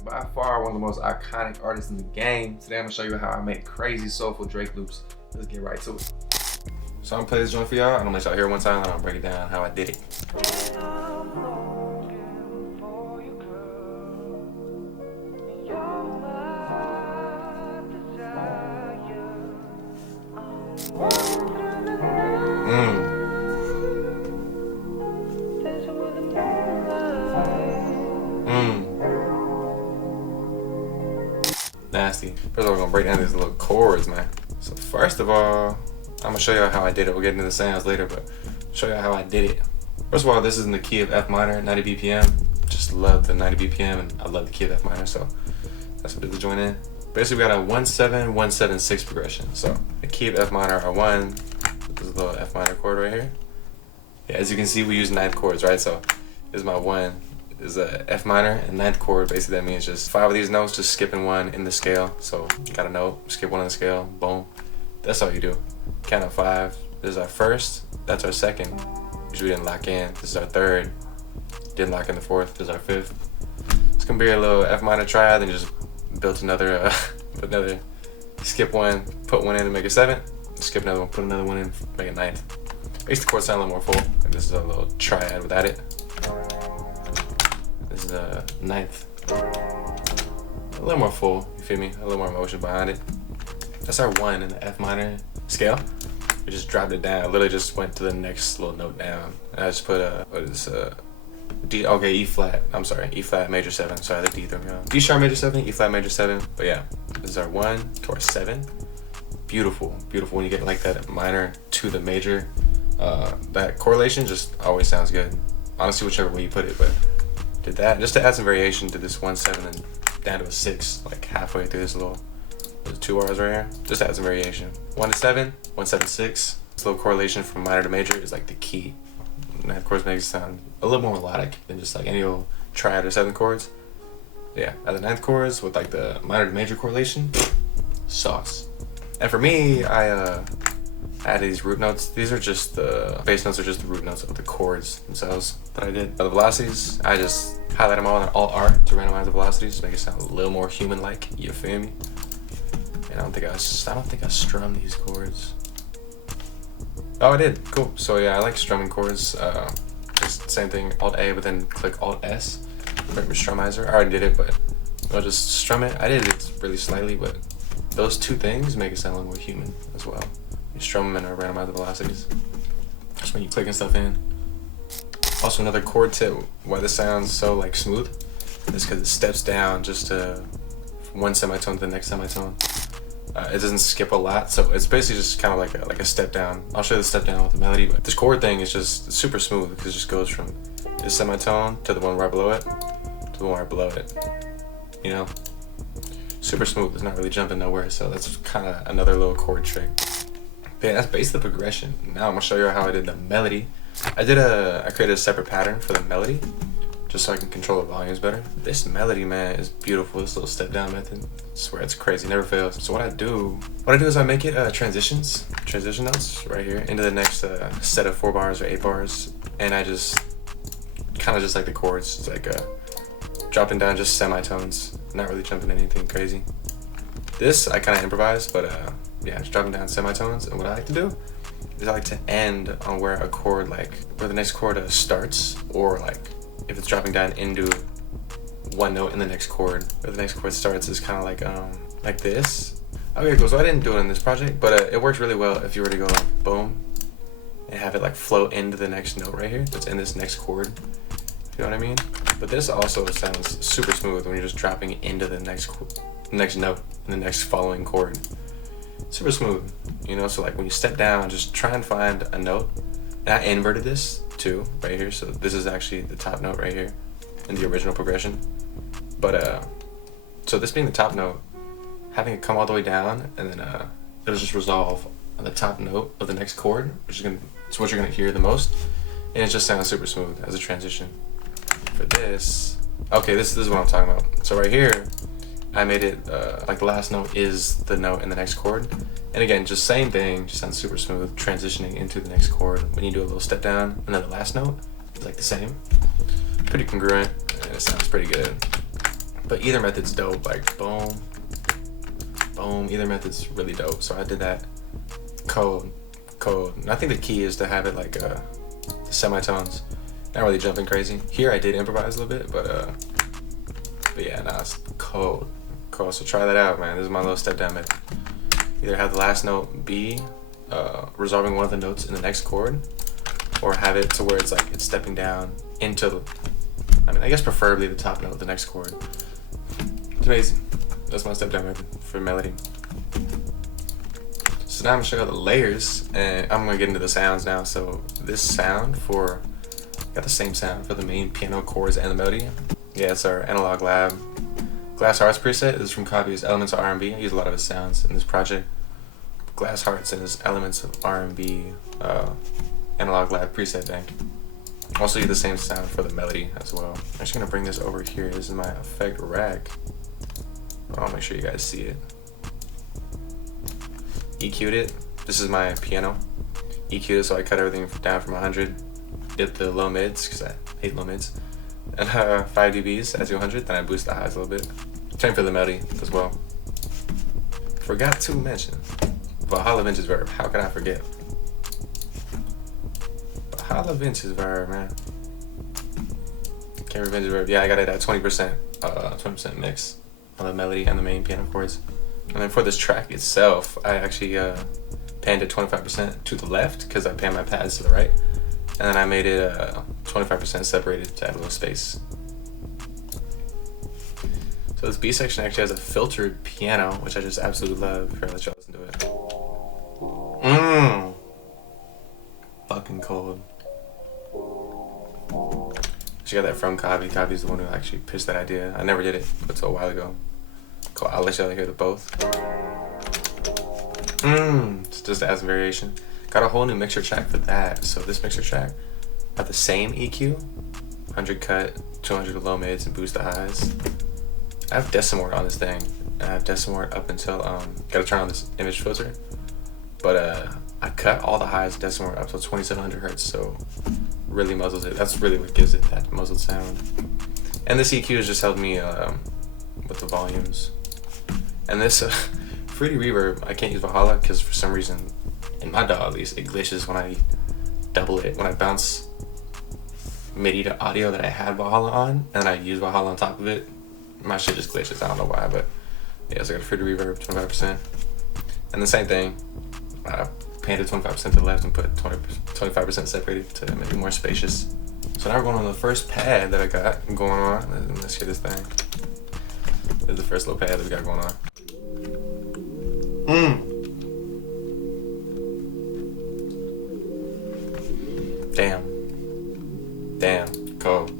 is by far one of the most iconic artists in the game. Today I'm gonna show you how I make crazy soulful Drake loops. Let's get right to it. So I'm gonna play this joint for y'all. I'm gonna let y'all hear it one time and I'm gonna break it down how I did it. Nasty. First of all, we're gonna break down these little chords, man. So first of all, I'm gonna show y'all how I did it. We'll get into the sounds later, but show y'all how I did it. First of all, this is in the key of F minor, 90 BPM. Just love the 90 BPM, and I love the key of F minor, so that's what I did the joint in. Basically, we got a 1-7, 1-7-6 progression. So the key of F minor, our 1, this is a little F minor chord right here. Yeah, as you can see, we use 9th chords, right? So this is my 1. Is a F minor and 9th chord. Basically that means just 5 of these notes, just skipping 1 in the scale. So you got a note, skip 1 in the scale, boom. That's all you do. Count of 5. This is our 1st, that's our 2nd, which we didn't lock in. This is our 3rd, didn't lock in the 4th, this is our 5th. It's gonna be a little F minor triad, then just built another, skip 1, put 1 in to make a 7th, skip another one, put another 1 in, make a 9th. Makes the chord sound a little more full. And this is a little triad without it. This is a 9th. A little more full, you feel me? A little more emotion behind it. That's our 1 in the F minor scale. We just dropped it down. I literally just went to the next little note down. And I just put E flat. I'm sorry, E flat major 7. Sorry, the D threw me off. D sharp major 7, E flat major 7. But yeah, this is our 1 to our 7. Beautiful, beautiful when you get like that minor to the major. That correlation just always sounds good. Honestly, whichever way you put it, but did that just to add some variation to this 1-7 and down to a 6, like halfway through this little, there's 2 R's right here. Just to add some variation. 1-7, 1-7-6. This little correlation from minor to major is like the key. And that of course makes it sound a little more melodic than just like any old triad or 7th chords. Yeah, at the 9th chords with like the minor to major correlation, sauce. And for me, I added these root notes. These are just the bass notes, are just the root notes of the chords themselves that I did. The velocities, I just highlight them all in Alt-R to randomize the velocities to make it sound a little more human-like. You feel me? And I don't think I strummed these chords. Oh, I did. Cool. So yeah, I like strumming chords. Just same thing, Alt-A, but then click Alt-S for strummizer. I already did it, but I'll just strum it. I did it really slightly, but those 2 things make it sound a little more human as well. You strum them and randomize the velocities. That's when you clicking stuff in. Also, another chord tip why this sounds so like smooth is because it steps down just to one semitone to the next semitone. It doesn't skip a lot, so it's basically just kind of like a step down. I'll show you the step down with the melody, but this chord thing is just super smooth because it just goes from this semitone to the one right below it to the one right below it. You know, super smooth. It's not really jumping nowhere, so that's kind of another little chord trick. But yeah, that's basically the progression. Now I'm gonna show you how I did the melody. I created a separate pattern for the melody, just so I can control the volumes better. This melody, man, is beautiful. This little step down method, I swear it's crazy, never fails. So what I do is I make it transition notes right here into the next set of 4 bars or 8 bars, and I just kind of just like the chords. It's like dropping down just semitones, not really jumping anything crazy. This I kind of improvised, but yeah, just dropping down semitones. And what I like to do is I like to end on where a chord, like where the next chord starts, or like if it's dropping down into one note in the next chord, where the next chord starts is kind of like this. Okay, cool. So I didn't do it in this project, but it works really well if you were to go like boom and have it like flow into the next note right here that's in this next chord. You know what I mean? But this also sounds super smooth when you're just dropping into the next note in the next following chord. Super smooth, you know. So like when you step down, just try and find a note. And I inverted this too right here, so this is actually the top note right here in the original progression. But so this being the top note, having it come all the way down, and then it'll just resolve on the top note of the next chord, which is what you're gonna hear the most, and it just sounds super smooth as a transition. For this, okay, this is what I'm talking about. So right here, I made it like the last note is the note in the next chord. And again, just same thing, just sounds super smooth, transitioning into the next chord. When you do a little step down, and then the last note is like the same. Pretty congruent, and it sounds pretty good. But either method's dope, like boom, boom, either method's really dope. So I did that Chord. And I think the key is to have it like the semitones, not really jumping crazy. Here I did improvise a little bit, but yeah, nah, it's Chord. So try that out, man. This is my little step down method. Either have the last note be resolving one of the notes in the next chord, or have it to where it's like it's stepping down into the, I guess preferably the top note of the next chord. It's amazing. That's my step down method for melody. So now I'm gonna show you the layers, and I'm gonna get into the sounds now. So this sound got the same sound for the main piano chords and the melody. Yeah, it's our Analog Lab Glass Hearts preset. This is from Kavi's Elements of R&B. I use a lot of his sounds in this project. Glass Hearts and his Elements of R&B Analog Lab preset bank. Also use the same sound for the melody as well. I'm just gonna bring this over here. This is my effect rack. I'll make sure you guys see it. EQ'd it. This is my piano. EQ'd it, so I cut everything down from 100. Did the low mids, because I hate low mids. And 5 dBs at 200, then I boost the highs a little bit. Same for the melody as well. Forgot to mention Valhalla Vintage Verb. How could I forget? Valhalla Vintage Verb, man. Can't Vintage Verb. Yeah, I got it at 20%. 20% mix on the melody and the main piano chords. And then for this track itself, I actually panned it 25% to the left because I panned my pads to the right. And then I made it 25% separated to add a little space. So this B section actually has a filtered piano, which I just absolutely love. Here, I'll let y'all listen to it. Fucking cold. She got that from Kavi. Kavi's the one who actually pitched that idea. I never did it until a while ago. Cool. I'll let y'all hear the both. It's just to add some variation. Got a whole new mixer track for that. So this mixer track have the same EQ, 100 cut, 200 low mids, and boost the highs. I have decimort on this thing. I have decimort up until gotta turn on this image filter. But I cut all the highs decimort up to 2700 hertz, so really muzzles it. That's really what gives it that muzzled sound. And this EQ has just helped me with the volumes. And this Fruity Reverb, I can't use Valhalla because for some reason, in my DAW at least, it glitches when I double it. When I bounce MIDI to audio that I had Valhalla on, and I use Valhalla on top of it, my shit just glitches. I don't know why, but yeah, so I got a Fruity Reverb 25%. And the same thing, I painted 25% to the left and put 25% separated to make it more spacious. So now we're going on the first pad that I got going on. Let's hear this thing. This is the first little pad that we got going on. Damn, cool. So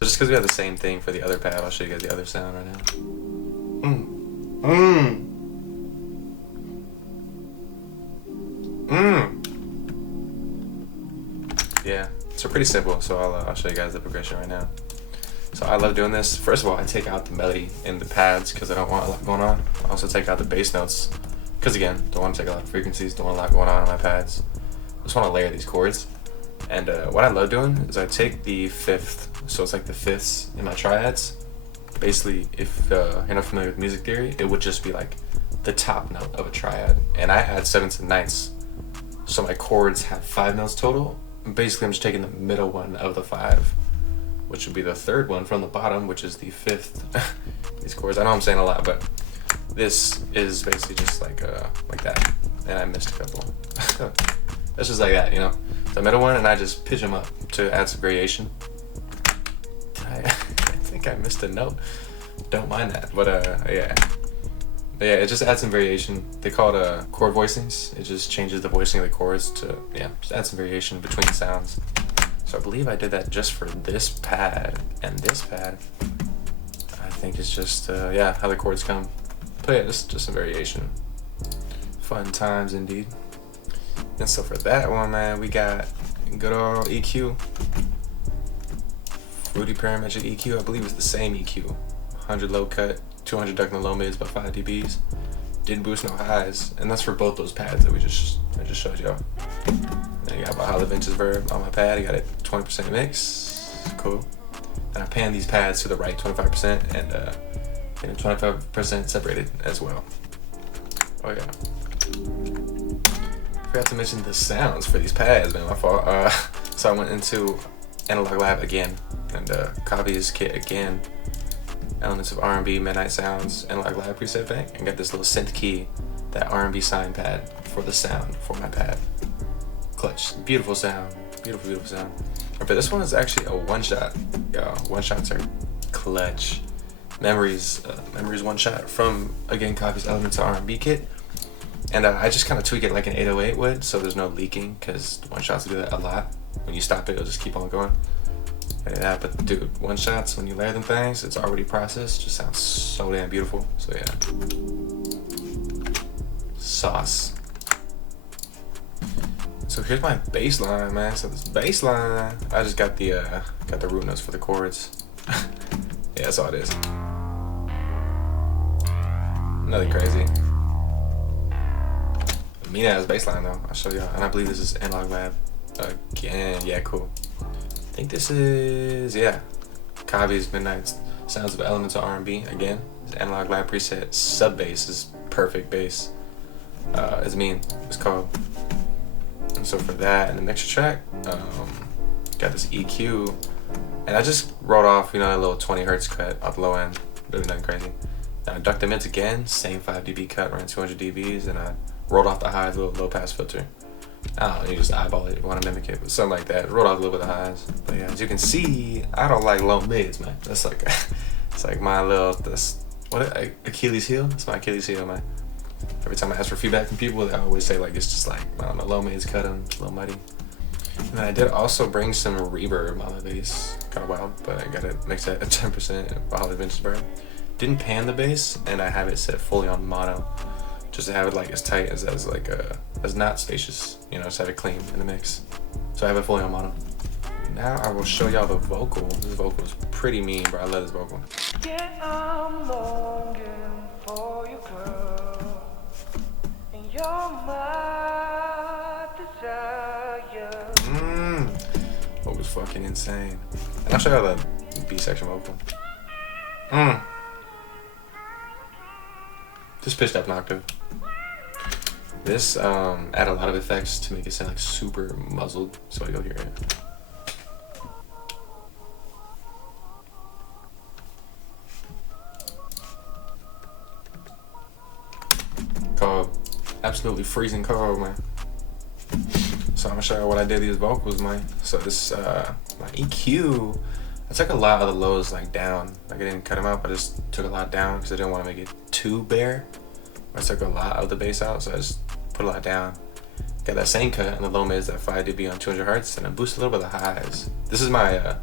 just because we have the same thing for the other pad, I'll show you guys the other sound right now. Yeah, so pretty simple. So I'll show you guys the progression right now. So I love doing this. First of all, I take out the melody in the pads because I don't want a lot going on. I also take out the bass notes because again, don't want to take a lot of frequencies, don't want a lot going on my pads. I just want to layer these chords. And what I love doing is I take the fifth, so it's like the fifths in my triads. Basically, if you're not familiar with music theory, it would just be like the top note of a triad. And I add sevenths and ninths, so my chords have 5 notes total. Basically, I'm just taking the middle one of the 5, which would be the third one from the bottom, which is the 5th. These chords, I know I'm saying a lot, but this is basically just like that. And I missed a couple. That's just like that, you know. The middle one, and I just pitch them up to add some variation. I think I missed a note. Don't mind that, but yeah. But yeah, it just adds some variation. They call it chord voicings. It just changes the voicing of the chords to, yeah, just add some variation between sounds. So I believe I did that just for this pad and this pad. I think it's just, yeah, how the chords come. But yeah, just some variation. Fun times indeed. And so for that one, man, we got good old EQ. Fruity Parametric EQ, I believe it's the same EQ. 100 low cut, 200 duck in the low mids, about 5 dBs. Didn't boost no highs, and that's for both those pads that I just showed y'all. Then you got Valhalla Vintage Verb on my pad. I got it 20% mix, cool. And I pan these pads to the right 25%, and 25% separated as well. Oh yeah. Forgot to mention the sounds for these pads, man, my fault. So I went into Analog Lab again and copied his kit again. Elements of R&B, Midnight Sounds, Analog Lab preset bank, and got this little synth key, that R&B sign pad for the sound for my pad. Clutch, beautiful sound, beautiful, beautiful sound. But this one is actually a one shot. Yo, one shots are clutch. Memories one shot from, again, copies Elements of R&B kit. And I just kind of tweak it like an 808 would, so there's no leaking, because one shots do that a lot. When you stop it, it'll just keep on going. Yeah, but dude, one shots, when you layer them things, it's already processed, just sounds so damn beautiful. So yeah. Sauce. So here's my bass line, man. So this bass line, I just got the root notes for the chords. Yeah, that's all it is. Nothing crazy. Mean ass bass line though, I'll show y'all. And I believe this is Analog Lab again. Yeah, cool. I think this is, yeah, Kavi's Midnight Sounds of Elements of R&B again. This Analog Lab preset sub bass is perfect bass. It's called. And so for that and the mixer track, got this EQ, and I just wrote off, you know, a little 20 hertz cut at the low end, really nothing crazy. Now I ducked the mids again, same 5 dB cut, around 200 dBs, and I rolled off the highs with a low pass filter. I don't know, you just eyeball it if you want to mimic it, but something like that. Rolled off a little bit of highs. But yeah, as you can see, I don't like low mids, man. That's like, it's like my little, Achilles heel? That's my Achilles heel, man. Every time I ask for feedback from people, they always say like, it's just like, I don't know, low mids cut them, a little muddy. And then I did also bring some reverb on my bass, kind of wild, but I got it mixed at 10% Valhalla Vintage Bird. Didn't pan the bass, and I have it set fully on mono, just to have it like as tight as not spacious, you know, just have it clean in the mix. So I have it fully on mono. Now I will show y'all the vocal. This vocal is pretty mean, bro. I love this vocal. Yeah, I'm longing for you, girl, and you're my desire. Vocal's fucking insane. And I'll show y'all the B section vocal. Just pitched up an octave. This add a lot of effects to make it sound like super muzzled, so you'll hear it. Cold, absolutely freezing cold, man. So I'm gonna show you what I did these vocals, man. So this my EQ, I took a lot of the lows like down. Like I didn't cut them out, but I just took a lot down because I didn't want to make it too bare. I took a lot of the bass out, so I just put a lot down. Got that same cut in the low mids, that 5 dB on 200 hertz, and I boosted a little bit of the highs. This is my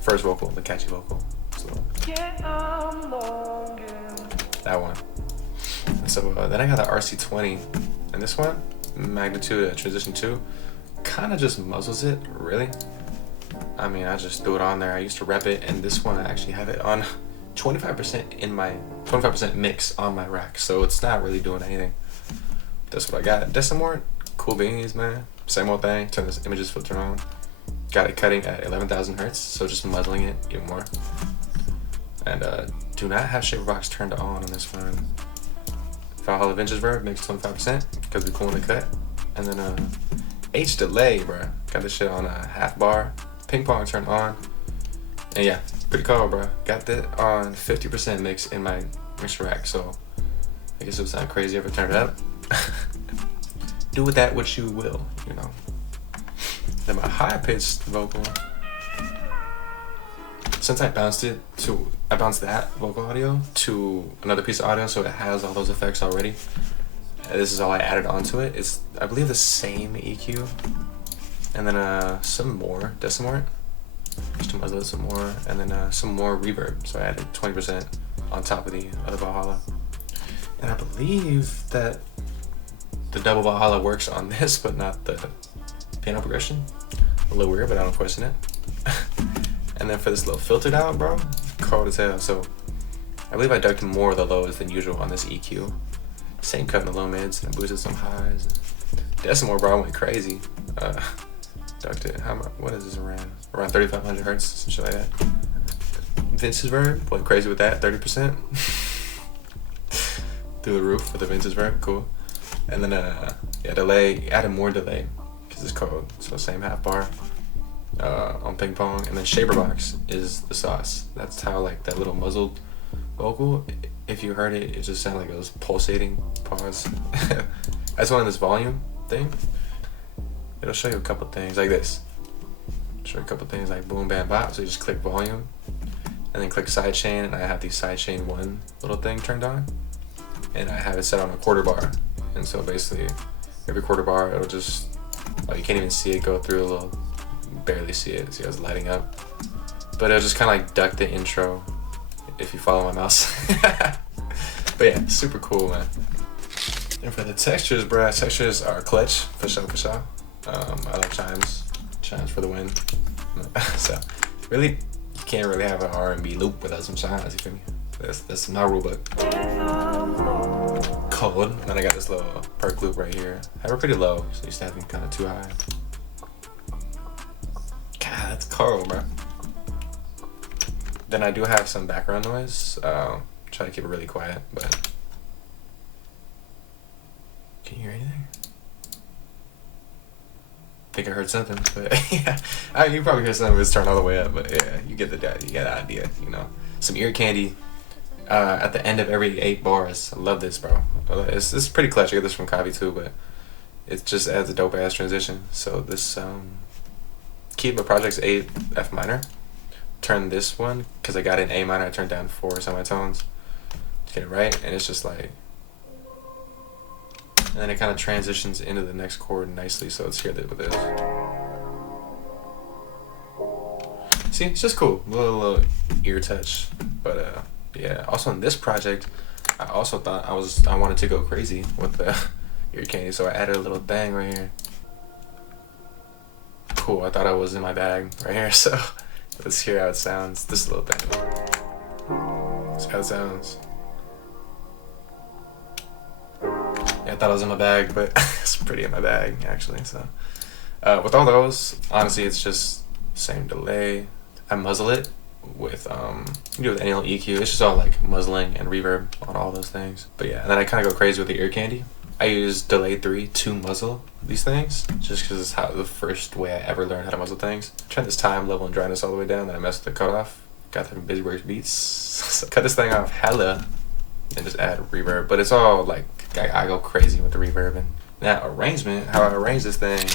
first vocal, the catchy vocal. So, yeah, I'm longing. That one. And so then I got the RC20, and this one, Magnitude Transition 2, kind of just muzzles it, really. I mean, I just threw it on there. I used to rep it, and this one I actually have it on 25% in my 25% mix on my rack, so it's not really doing anything. That's what I got. There's some more cool beanies, man. Same old thing. Turn this images filter on. Got it cutting at 11,000 hertz, so just muzzling it even more. And do not have shaper box turned on this one. Valhalla Vintage Verb makes 25% because we're cool in the cut. And then H delay, bro. Got this shit on a half bar. Ping pong turned on. And yeah, pretty cool, bro. Got that on 50% mix in my mixer rack, so I guess it would sound crazy if I turned it up. Do with that what you will, you know. Then my high pitched vocal, since I bounced that vocal audio to another piece of audio, so it has all those effects already. This is all I added onto it. It's, I believe, the same EQ, and then some more decimort, just to muzzle it some more, and then some more reverb. So I added 20% on top of the other Valhalla, and I believe that the double Valhalla works on this, but not the piano progression. A little weird, but I don't question it. And then for this little filtered out, bro, cold as hell. So I believe I ducked more of the lows than usual on this EQ. Same cut in the low mids, and I boosted some highs. Decimore, bro, I went crazy. Ducked it. What is this around? Around 3,500 hertz, some shit like that. Vintage Verb, went crazy with that, 30%. through the roof with the vintage verb, cool. And then yeah, delay, added more delay because it's cold, so same half bar on ping pong. And then shaper box is the sauce. That's how like that little muzzled vocal, if you heard it, it just sounded like it was pulsating. Pause. That's one of this volume thing. It'll show you a couple things like this. Show you a couple things like boom, bam, bop. So you just click volume, and then click sidechain, and I have the sidechain 1 little thing turned on, and I have it set on a quarter bar. And so basically, every quarter bar, it'll just, oh, you can't even see it go through a little, barely see it. See how it's lighting up, but it'll just kind of like duck the intro if you follow my mouse. But yeah, super cool, man. And for the textures, bro, textures are clutch, for sure, for sure. I love chimes for the win. So really, you can't really have an R&B loop without some chimes, you feel me? That's my rule book. Cold. Then I got this little perk loop right here. I have it pretty low, so I used to have them kind of too high. God, that's cold, bro. Then I do have some background noise. Try to keep it really quiet, but can you hear anything? I think I heard something, but yeah, you probably hear something if it's turned all the way up, but yeah, you get the idea, you know. Some ear candy at the end of every 8 bars. I love this, bro. It's pretty clutch. I get this from Kavi too, but it just adds a dope ass transition. So this key of my project's A F minor. Turn this one because I got it in A minor. I turned down 4 semitones to get it right, and it's just like, and then it kind of transitions into the next chord nicely. So let's hear that with this. See, it's just cool, little ear touch. But yeah. Also in this project, I also thought I wanted to go crazy with the ear candy, so I added a little thing right here. Cool. I thought I was in my bag right here. So let's hear how it sounds. This little thing. See how it sounds. Yeah, I thought I was in my bag, but it's pretty in my bag actually. So with all those, honestly, it's just same delay. I muzzle it with you do it with any EQ. It's just all like muzzling and reverb on all those things. But yeah, and then I kind of go crazy with the ear candy. I use delay 3 to muzzle these things, just because it's how the first way I ever learned how to muzzle things. Turn this time, level, and dryness all the way down. Then I messed with the cutoff. Got them Busyworks beats. So cut this thing off hella, and just add reverb. But it's all like I go crazy with the reverb. And now arrangement, how I arrange this thing.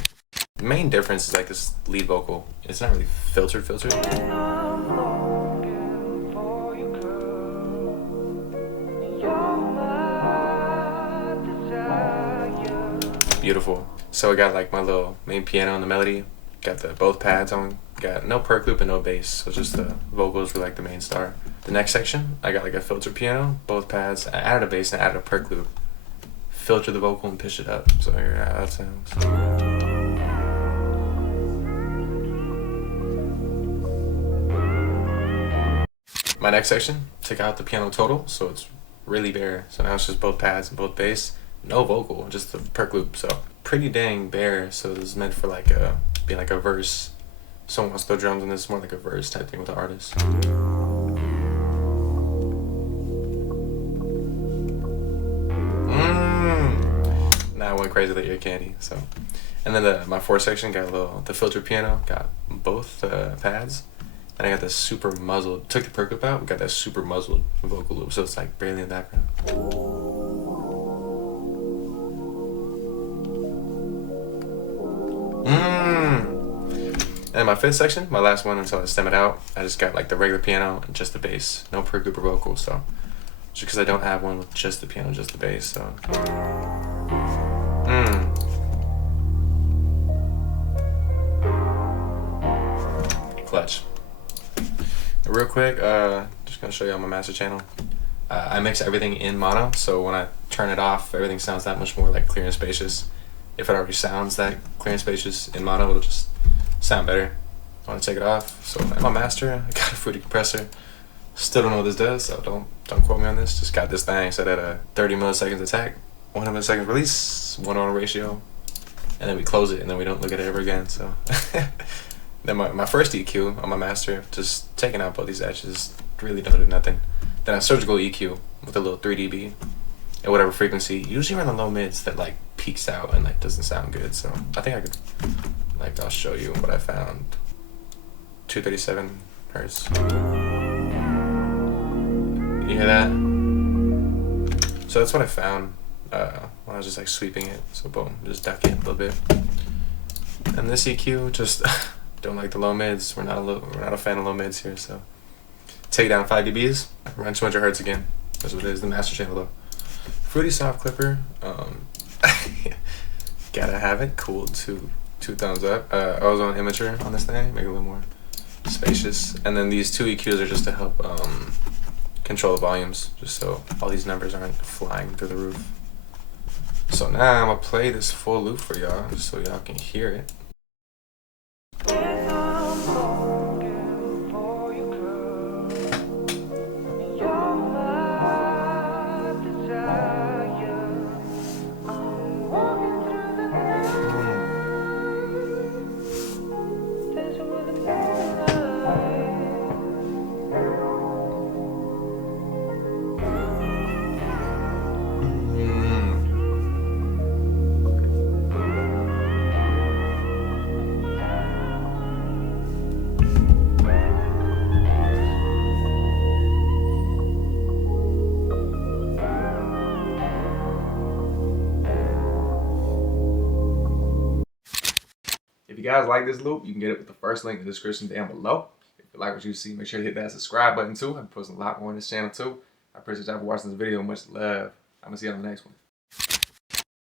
The main difference is like this lead vocal. It's not really filtered. Beautiful. So I got like my little main piano and the melody. Got the both pads on. Got no perk loop and no bass. So just the vocals were like the main star. The next section, I got like a filter piano, both pads. I added a bass and I added a perk loop. Filter the vocal and pitch it up. So here how that sounds. My next section, took out the piano total, so it's really bare. So now it's just both pads and both bass. No vocal, just the perk loop. So pretty dang bare. So this is meant for like being like a verse. Someone wants to throw drums, and this is more like a verse type thing with the artist. Now I went crazy with the ear candy. So, and then my 4th section got the filter piano, got both pads. And I got this super muzzled, took the perk loop out, we got that super muzzled vocal loop, so it's like barely in the background. And my 5th section, my last one until I stem it out, I just got like the regular piano and just the bass, no perk loop or vocal, so just because I don't have one with just the piano, just the bass, so. Clutch. Real quick, just gonna show you on my master channel. I mix everything in mono, so when I turn it off, everything sounds that much more like clear and spacious. If it already sounds that clear and spacious in mono, it'll just sound better. I want to take it off. So in my master, I got a fruity compressor. Still don't know what this does, so don't quote me on this. Just got this thing set at 30 milliseconds attack, 100 milliseconds release, 1:1 ratio, and then we close it, and then we don't look at it ever again. So. Then my first EQ on my master, just taking out both these edges, really don't do nothing. Then a surgical EQ with a little 3 dB, at whatever frequency, usually around the low mids, that like peaks out and like doesn't sound good. So I think I could, like, I'll show you what I found. 237 hertz. You hear that? So that's what I found when I was just like sweeping it. So boom, just duck it a little bit. And this EQ, just don't like the low mids. We're not a fan of low mids here. So take it down 5 dBs, run 200 hertz again. That's what it is. The master channel though. Fruity soft clipper. Gotta have it. Cool. Two thumbs up. Ozone imager on this thing. Make it a little more spacious. And then these 2 EQs are just to help control the volumes, just so all these numbers aren't flying through the roof. So now I'm gonna play this full loop for y'all, just so y'all can hear it. I'm longing for you, girl. You're my desire. I'm walking through the night, dancing with the moonlight. If you guys like this loop, you can get it with the first link in the description down below. If you like what you see, make sure to hit that subscribe button too. I'm posting a lot more on this channel too. I appreciate y'all for watching this video. Much love. I'm gonna see you on the next one.